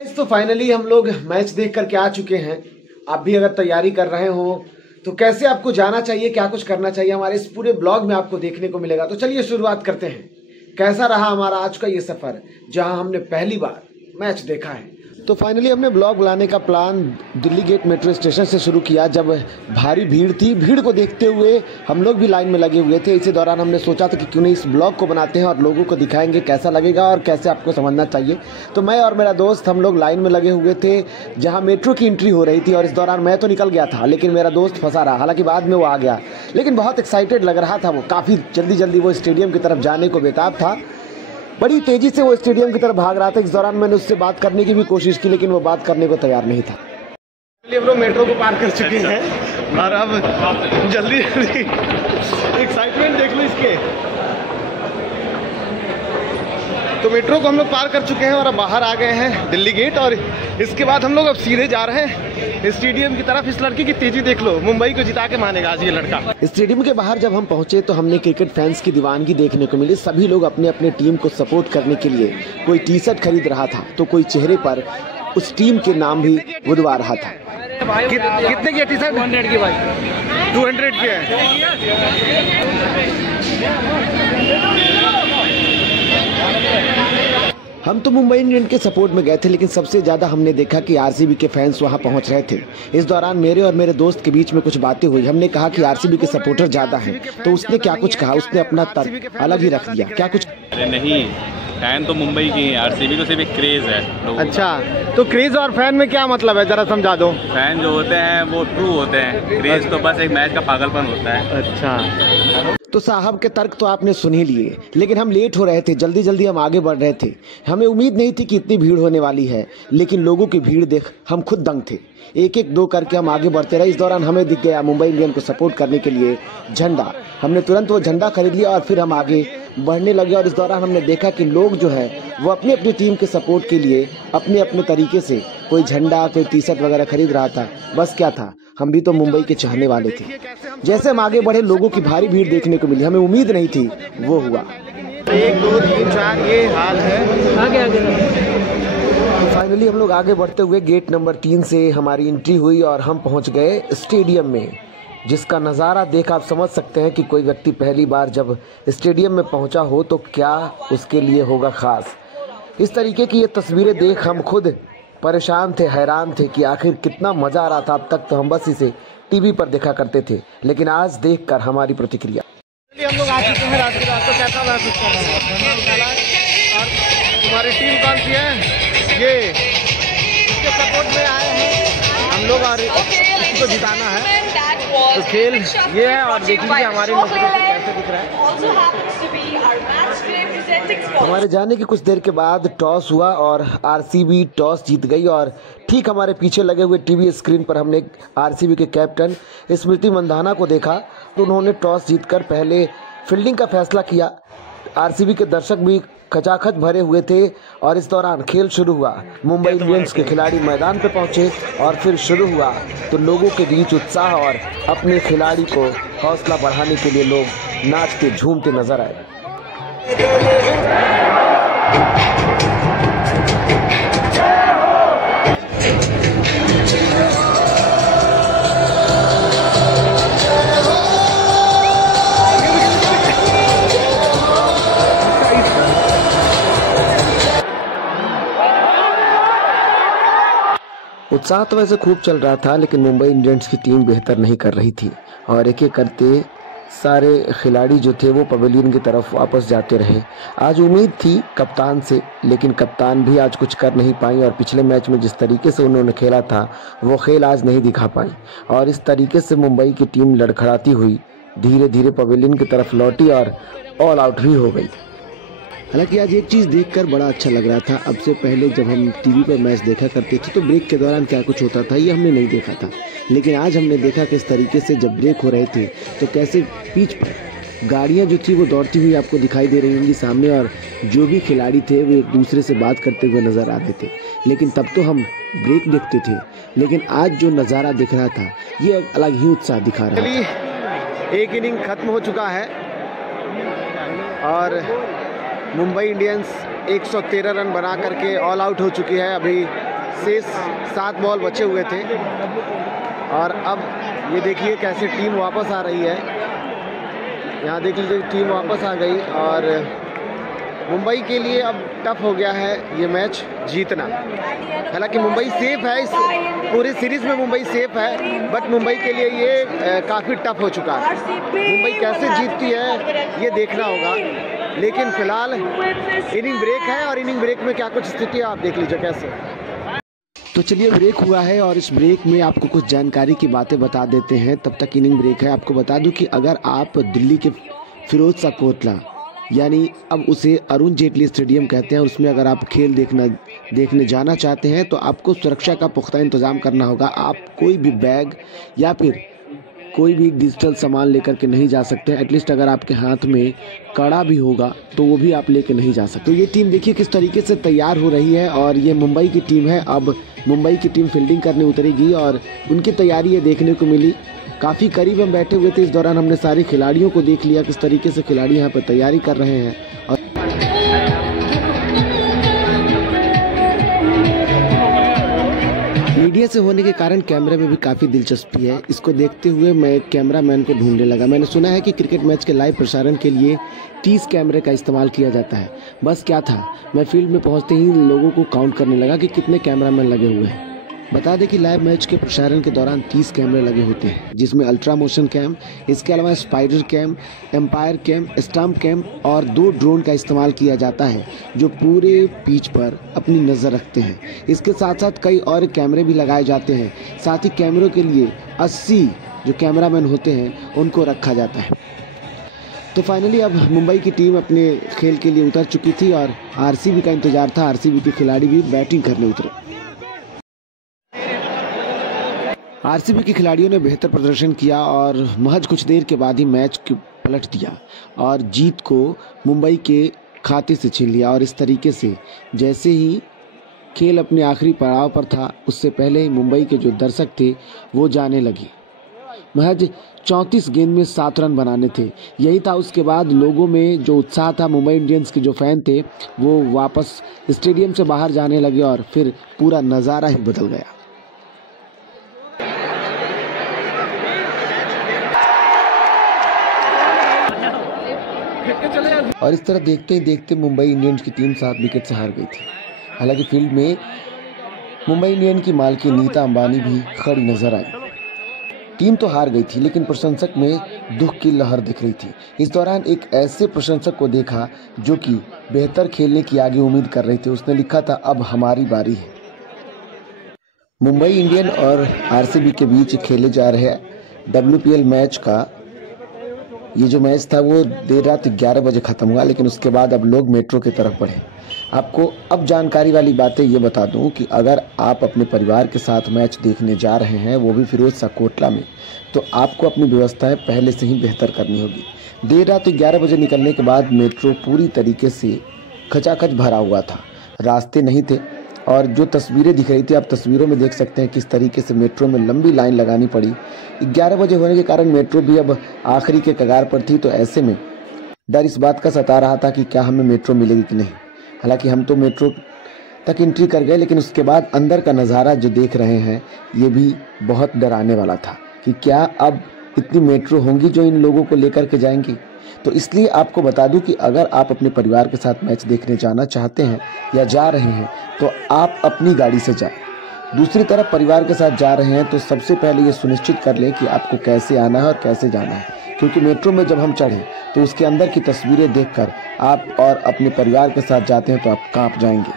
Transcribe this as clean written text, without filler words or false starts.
तो फाइनली हम लोग मैच देख करके आ चुके हैं। आप भी अगर तैयारी कर रहे हो तो कैसे आपको जाना चाहिए, क्या कुछ करना चाहिए, हमारे इस पूरे ब्लॉग में आपको देखने को मिलेगा। तो चलिए शुरुआत करते हैं। कैसा रहा हमारा आज का ये सफर जहां हमने पहली बार मैच देखा है। तो फाइनली हमने ब्लॉग बनाने का plan Delhi Gate metro station से शुरू किया। जब भारी भीड़ थी, भीड़ को देखते हुए हम लोग भी लाइन में लगे हुए थे। इसी दौरान हमने सोचा था कि क्यों नहीं इस ब्लॉग को बनाते हैं और लोगों को दिखाएंगे कैसा लगेगा और कैसे आपको समझना चाहिए। तो मैं और मेरा दोस्त हम लोग लाइन में लगे हुए थे जहाँ मेट्रो की एंट्री हो रही थी। और इस दौरान मैं तो निकल गया था लेकिन मेरा दोस्त फंसा रहा। हालांकि बाद में वो आ गया, लेकिन बहुत एक्साइटेड लग रहा था वो। काफ़ी जल्दी जल्दी वो स्टेडियम की तरफ जाने को बेताब था। बड़ी तेजी से वो स्टेडियम की तरफ भाग रहा था। इस दौरान मैंने उससे बात करने की भी कोशिश की लेकिन वो बात करने को तैयार नहीं था। हम लोग मेट्रो को पार कर चुके हैं और अब जल्दी जल्दी एक्साइटमेंट देख लो इसके। तो मेट्रो को हम लोग पार कर चुके हैं और अब बाहर आ गए हैं दिल्ली गेट। और इसके बाद हम लोग अब सीधे जा रहे हैं स्टेडियम की तरफ। इस लड़के की तेजी देख लो, मुंबई को जिता के मानेगा आज ये लड़का। स्टेडियम के बाहर जब हम पहुंचे तो हमने क्रिकेट फैंस की दीवानगी देखने को मिली। सभी लोग अपने अपने टीम को सपोर्ट करने के लिए कोई टी शर्ट खरीद रहा था तो कोई चेहरे पर उस टीम के नाम भी बुदवा रहा था। कितने की टी शर्ट? 200 की भाई। 200 की है। हम तो मुंबई इंडियंस के सपोर्ट में गए थे लेकिन सबसे ज़्यादा हमने देखा कि आरसीबी के फैंस वहां पहुंच रहे थे। इस दौरान मेरे और मेरे दोस्त के बीच में कुछ बातें हुई। हमने कहा कि आरसीबी के सपोर्टर ज़्यादा हैं तो उसने क्या कुछ कहा, उसने अपना तर्क अलग ही रख दिया। क्या कुछ? अरे नहीं, फैन तो मुंबई की है, आरसीबी तो सिर्फ एक क्रेज है। अच्छा, तो क्रेज और फैन में क्या मतलब है, जरा समझा दो। फैन जो होते हैं वो ट्रू होते हैं, क्रेज तो बस एक मैच का पागलपन होता है। अच्छा, तो साहब के तर्क तो आपने सुन ही लिए, लेकिन हम लेट हो रहे थे, जल्दी जल्दी हम आगे बढ़ रहे थे। हमें उम्मीद नहीं थी कि इतनी भीड़ होने वाली है, लेकिन लोगों की भीड़ देख हम खुद दंग थे। एक एक दो करके हम आगे बढ़ते रहे। इस दौरान हमें दिख गया मुंबई इंडियन को सपोर्ट करने के लिए झंडा। हमने तुरंत वो झंडा खरीद लिया और फिर हम आगे बढ़ने लगे। और इस दौरान हमने देखा कि लोग जो है वो अपनी अपनी टीम के सपोर्ट के लिए अपने अपने तरीके से कोई झंडा, कोई टी शर्ट वगैरह खरीद रहा था। बस क्या था, हम भी तो मुंबई के चाहने वाले थे। जैसे हम आगे बढ़े लोगों की भारी भीड़ देखने को मिली, हमें उम्मीद नहीं थी, वो हुआ। 1 2 3 4 ये हाल है। आगे तो फाइनली हम लोग आगे बढ़ते हुए गेट नंबर 3 से हमारी एंट्री हुई और हम पहुंच गए स्टेडियम में, जिसका नज़ारा देख आप समझ सकते हैं कि कोई व्यक्ति पहली बार जब स्टेडियम में पहुंचा हो तो क्या उसके लिए होगा खास। इस तरीके की ये तस्वीरें देख हम खुद परेशान थे, हैरान थे कि आखिर कितना मज़ा आ रहा था। अब तक तो हम बस इसे टीवी पर देखा करते थे, लेकिन आज देखकर हमारी प्रतिक्रिया। हम लोग आ चुके हैं रात को। कैसा महसूस कर रहे हैं? और तुम्हारी टीम कौन सी है? ये इसके सपोर्ट में आए हैं हम लोग और इसको जिताना है। तो खेल ये है और देखिए हमारे कैसे दिख रहा है। हमारे जाने के कुछ देर के बाद टॉस हुआ और आरसीबी टॉस जीत गई। और ठीक हमारे पीछे लगे हुए टीवी स्क्रीन पर हमने आरसीबी के कैप्टन स्मृति मंधाना को देखा। तो उन्होंने टॉस जीतकर पहले फील्डिंग का फैसला किया। आरसीबी के दर्शक भी खचाखच भरे हुए थे और इस दौरान खेल शुरू हुआ। मुंबई इंडियंस के खिलाड़ी मैदान पे पहुंचे और फिर शुरू हुआ तो लोगों के बीच उत्साह और अपने खिलाड़ी को हौसला बढ़ाने के लिए लोग नाचते झूमते नजर आए। उत्साह तो वैसे खूब चल रहा था लेकिन मुंबई इंडियंस की टीम बेहतर नहीं कर रही थी और एक एक करते सारे खिलाड़ी जो थे वो पवेलियन की तरफ वापस जाते रहे। आज उम्मीद थी कप्तान से, लेकिन कप्तान भी आज कुछ कर नहीं पाई और पिछले मैच में जिस तरीके से उन्होंने खेला था वो खेल आज नहीं दिखा पाई। और इस तरीके से मुंबई की टीम लड़खड़ाती हुई धीरे धीरे पवेलियन की तरफ लौटी और ऑल आउट भी हो गई। हालांकि आज एक चीज़ देखकर बड़ा अच्छा लग रहा था। अब से पहले जब हम टीवी पर मैच देखा करते थे तो ब्रेक के दौरान क्या कुछ होता था ये हमने नहीं देखा था, लेकिन आज हमने देखा कि इस तरीके से जब ब्रेक हो रहे थे तो कैसे पिच पर गाड़ियां जो थी वो दौड़ती हुई आपको दिखाई दे रही होंगी सामने, और जो भी खिलाड़ी थे वो एक दूसरे से बात करते हुए नजर आ रहे थे। लेकिन तब तो हम ब्रेक देखते थे, लेकिन आज जो नज़ारा दिख रहा था ये अलग ही उत्साह दिखा रहा था। एक इनिंग खत्म हो चुका है और मुंबई इंडियंस 113 रन बना करके ऑल आउट हो चुकी है। अभी शेष 7 बॉल बचे हुए थे और अब ये देखिए कैसे टीम वापस आ रही है। यहाँ देख लीजिए टीम वापस आ गई और मुंबई के लिए अब टफ हो गया है ये मैच जीतना। हालांकि मुंबई सेफ है, इस पूरी सीरीज में मुंबई सेफ है, बट मुंबई के लिए ये काफ़ी टफ हो चुका है। मुंबई कैसे जीतती है ये देखना होगा, लेकिन फिलहाल इनिंग ब्रेक है और इनिंग ब्रेक में क्या कुछ स्थिति है आप देख लीजिए कैसे। तो चलिए ब्रेक हुआ है और इस ब्रेक में आपको कुछ जानकारी की बातें बता देते हैं। तब तक इनिंग ब्रेक है। आपको बता दूं कि अगर आप दिल्ली के फिरोज शाह कोटला यानी अब उसे अरुण जेटली स्टेडियम कहते हैं, उसमें अगर आप खेल देखने जाना चाहते हैं तो आपको सुरक्षा का पुख्ता इंतज़ाम करना होगा। आप कोई भी बैग या फिर कोई भी डिजिटल सामान लेकर के नहीं जा सकते। एटलीस्ट अगर आपके हाथ में कड़ा भी होगा तो वो भी आप लेके नहीं जा सकते। तो ये टीम देखिए किस तरीके से तैयार हो रही है और ये मुंबई की टीम है। अब मुंबई की टीम फील्डिंग करने उतरेगी और उनकी तैयारी ये देखने को मिली। काफ़ी करीब हम बैठे हुए थे, इस दौरान हमने सारे खिलाड़ियों को देख लिया किस तरीके से खिलाड़ी यहाँ पर तैयारी कर रहे हैं। और मीडिया से होने के कारण कैमरे में भी काफ़ी दिलचस्पी है। इसको देखते हुए मैं कैमरामैन को ढूंढने लगा। मैंने सुना है कि क्रिकेट मैच के लाइव प्रसारण के लिए 30 कैमरे का इस्तेमाल किया जाता है। बस क्या था, मैं फील्ड में पहुंचते ही लोगों को काउंट करने लगा कि कितने कैमरामैन लगे हुए हैं। बता दें कि लाइव मैच के प्रसारण के दौरान 30 कैमरे लगे होते हैं, जिसमें अल्ट्रा मोशन कैम, इसके अलावा spider cam, umpire cam, stump cam और 2 ड्रोन का इस्तेमाल किया जाता है जो पूरे पिच पर अपनी नज़र रखते हैं। इसके साथ साथ कई और कैमरे भी लगाए जाते हैं। साथ ही कैमरों के लिए 80 जो कैमरामैन होते हैं उनको रखा जाता है। तो फाइनली अब मुंबई की टीम अपने खेल के लिए उतर चुकी थी और आरसीबी का इंतजार था। आरसीबी के खिलाड़ी भी बैटिंग करने उतरे। आरसीबी के खिलाड़ियों ने बेहतर प्रदर्शन किया और महज कुछ देर के बाद ही मैच पलट दिया और जीत को मुंबई के खाते से छीन लिया। और इस तरीके से जैसे ही खेल अपने आखिरी पड़ाव पर था, उससे पहले ही मुंबई के जो दर्शक थे वो जाने लगे। महज 34 गेंद में 7 रन बनाने थे, यही था। उसके बाद लोगों में जो उत्साह था, मुंबई इंडियंस के जो फैन थे वो वापस स्टेडियम से बाहर जाने लगे और फिर पूरा नज़ारा ही बदल गया। और इस तरह देखते ही देखते मुंबई इंडियंस की टीम 7 विकेट से हार गई थी। हालांकि फील्ड में मुंबई इंडियंस की मालकिन नीता अंबानी भी खड़ी नजर आई। टीम तो हार गई थी, लेकिन प्रशंसक में दुख की लहर दिख रही थी। इस दौरान एक ऐसे प्रशंसक को देखा जो कि बेहतर खेलने की आगे उम्मीद कर रहे थे। उसने लिखा था, अब हमारी बारी है। मुंबई इंडियन और आरसीबी के बीच खेले जा रहे WPL मैच का ये जो मैच था वो देर रात 11 बजे खत्म हुआ, लेकिन उसके बाद अब लोग मेट्रो की तरफ बढ़े। आपको अब जानकारी वाली बातें ये बता दूं कि अगर आप अपने परिवार के साथ मैच देखने जा रहे हैं, वो भी फिरोज शाह कोटला में, तो आपको अपनी व्यवस्थाएं पहले से ही बेहतर करनी होगी। देर रात 11 बजे निकलने के बाद मेट्रो पूरी तरीके से खचाखच भरा हुआ था, रास्ते नहीं थे। और जो तस्वीरें दिख रही थी, आप तस्वीरों में देख सकते हैं किस तरीके से मेट्रो में लंबी लाइन लगानी पड़ी। 11 बजे होने के कारण मेट्रो भी अब आखिरी के कगार पर थी, तो ऐसे में डर इस बात का सता रहा था कि क्या हमें मेट्रो मिलेगी कि नहीं। हालांकि हम तो मेट्रो तक एंट्री कर गए, लेकिन उसके बाद अंदर का नज़ारा जो देख रहे हैं ये भी बहुत डराने वाला था कि क्या अब इतनी मेट्रो होंगी जो इन लोगों को लेकर के जाएंगी। तो इसलिए आपको बता दूं कि अगर आप अपने परिवार के साथ मैच देखने जाना चाहते हैं या जा रहे हैं तो आप अपनी गाड़ी से जाएं। दूसरी तरफ परिवार के साथ जा रहे हैं तो सबसे पहले ये सुनिश्चित कर लें कि आपको कैसे आना है और कैसे जाना है, क्योंकि मेट्रो में जब हम चढ़े तो उसके अंदर की तस्वीरें देखकर आप और अपने परिवार के साथ जाते हैं तो आप कांप जाएंगे।